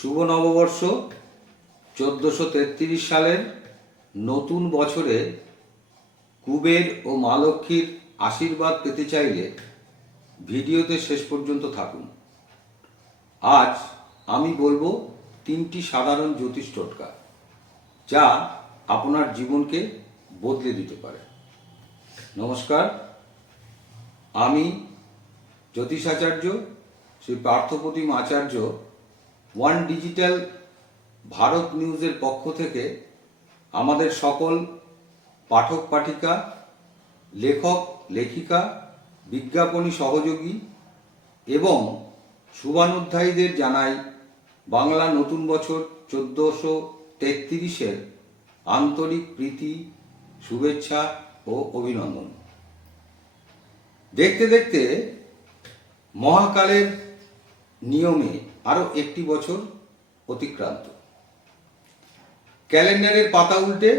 শুভ নববর্ষ 1433 সালের নতুন বছরে কুবের ও মা লক্ষ্মীর আশীর্বাদ পেতে চাইলে ভিডিওতে শেষ পর্যন্ত থাকুন। আজ আমি বলবো 3টি সাধারণ জ্যোতিষ টোটকা যা আপনার জীবনকে বদলে দিতে পারে। নমস্কার, আমি জ্যোতিষাচার্য শ্রী পার্থপ্রতিম আচার্য ওয়ান ডিজিটাল ভারত নিউজের পক্ষ থেকে আমাদের সকল পাঠক পাঠিকা, লেখক লেখিকা, বিজ্ঞাপনী সহযোগী এবং শুভানুধ্যায়ীদের জানাই বাংলা নতুন বছর 1433-এর আন্তরিক প্রীতি, শুভেচ্ছা ও অভিনন্দন। দেখতে দেখতে মহাকালের নিয়মে আরও একটি বছর অতিক্রান্ত। ক্যালেন্ডারের পাতা উল্টে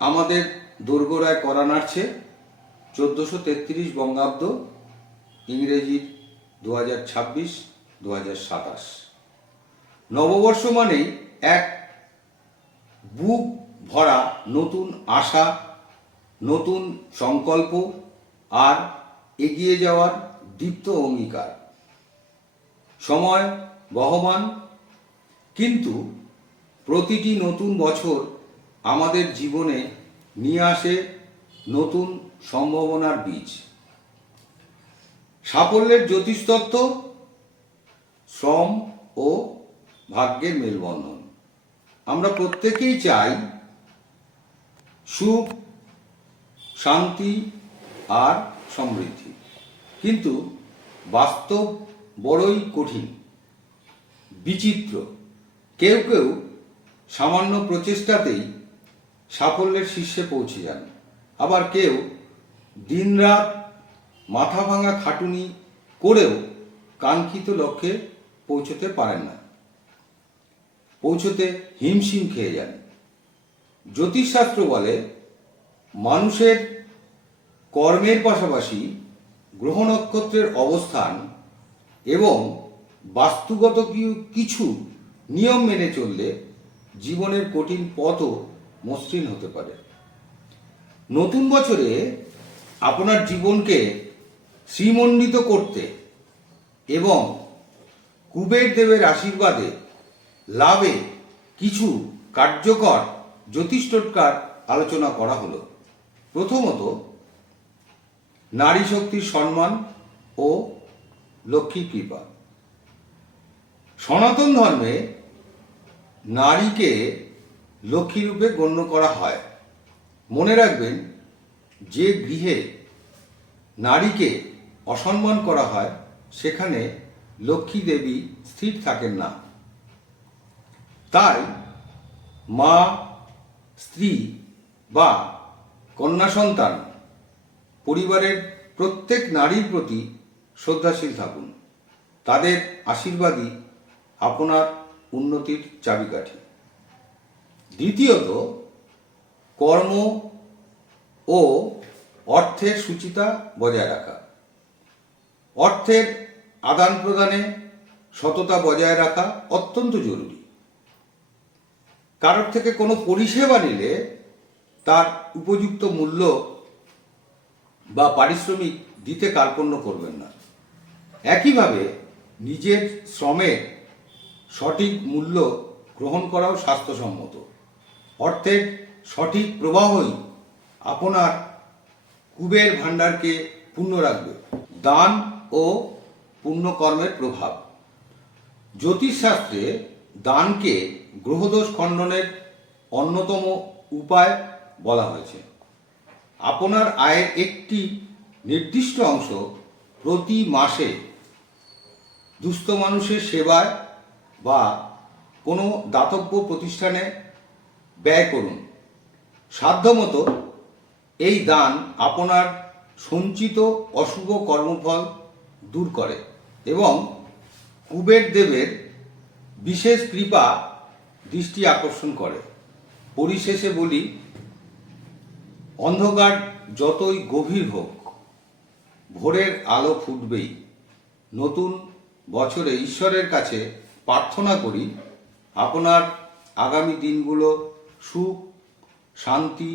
আমাদের দোরগোড়ায় করা নাড়ছে 1433 বঙ্গাব্দ, ইংরেজির 2026-2027। নববর্ষ মানেই এক বুক ভরা নতুন আশা, নতুন সংকল্প আর এগিয়ে যাওয়ার দীপ্ত অঙ্গীকার। সময় বহমান, কিন্তু প্রতিটি নতুন বছর আমাদের জীবনে নিয়ে আসে নতুন সম্ভাবনার বীজ। সাফল্যের জ্যোতিষতত্ত্ব, শ্রম ও ভাগ্যের মেলবন্ধন। আমরা প্রত্যেকেই চাই সুখ, শান্তি আর সমৃদ্ধি, কিন্তু বাস্তব বড়ই কঠিন, বিচিত্র। কেউ কেউ সামান্য প্রচেষ্টাতেই সাফল্যের শীর্ষে পৌঁছে যান, আবার কেউ দিনরাত মাথা ভাঙা খাটুনি করেও কাঙ্ক্ষিত লক্ষ্যে পৌঁছতে পারেন না, পৌঁছতে হিমশিম খেয়ে যান। জ্যোতিষশাস্ত্র বলে মানুষের কর্মের পাশাপাশি গ্রহ নক্ষত্রের অবস্থান এবং বাস্তুগত কিছু নিয়ম মেনে চললে জীবনের কঠিন পথও মসৃণ হতে পারে। নতুন বছরে আপনার জীবনকে শ্রীমণ্ডিত করতে এবং কুবের দেবের আশীর্বাদে লাভে কিছু কার্যকর জ্যোতিষ টোটকার আলোচনা করা হলো। প্রথমত, নারী শক্তির সম্মান ও লক্ষ্মী কৃপা। সনাতন ধর্মে নারীকে লক্ষ্মী রূপে গণ্য করা হয়। মনে রাখবেন, যে গৃহে নারীকে অসম্মান করা হয় সেখানে লক্ষ্মী দেবী স্থির থাকেন না। তাই মা, স্ত্রী বা কন্যা সন্তান, পরিবারের প্রত্যেক নারীর প্রতি শ্রদ্ধাশীল থাকুন। তাদের আশীর্বাদই আপনার উন্নতির চাবিকাঠি। দ্বিতীয়ত, কর্ম ও অর্থের সুচিতা বজায় রাখা। অর্থের আদান প্রদানে সততা বজায় রাখা অত্যন্ত জরুরি। কারোর থেকে কোনো পরিষেবা নিলে তার উপযুক্ত মূল্য বা পারিশ্রমিক দিতে কার্পণ্য করবেন না। একইভাবে নিজের শ্রমের সঠিক মূল্য গ্রহণ করাও স্বাস্থ্যসম্মত। অর্থের সঠিক প্রবাহই আপনার কুবের ভাণ্ডারকে পূর্ণ রাখবে। দান ও পুণ্যকর্মের প্রভাব। জ্যোতিষশাস্ত্রে দানকে গ্রহদোষ খণ্ডনের অন্যতম উপায় বলা হয়েছে। আপনার আয়ের একটি নির্দিষ্ট অংশ প্রতি মাসে দুস্থ মানুষের সেবায় বা কোনো দাতব্য প্রতিষ্ঠানে ব্যয় করুন। সাধ্যমতো এই দান আপনার সঞ্চিত অশুভ কর্মফল দূর করে এবং কুবের দেবের বিশেষ কৃপা দৃষ্টি আকর্ষণ করে। পরিশেষে বলি, অন্ধকার যতই গভীর হোক, ভোরের আলো ফুটবেই। নতুন বছরে ঈশ্বরের কাছে প্রার্থনা করি, আপনার আগামী দিনগুলো সুখ, শান্তি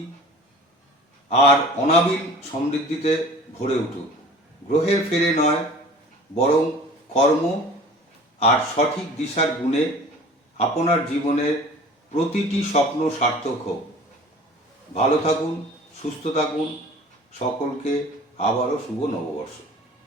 আর অনাবিল সমৃদ্ধিতে ভরে উঠুক। গ্রহের ফেরে নয়, বরং কর্ম আর সঠিক দিশার গুণে আপনার জীবনের প্রতিটি স্বপ্ন সার্থক হোক। ভালো থাকুন, সুস্থ থাকুন। সকলকে আবারও শুভ নববর্ষ।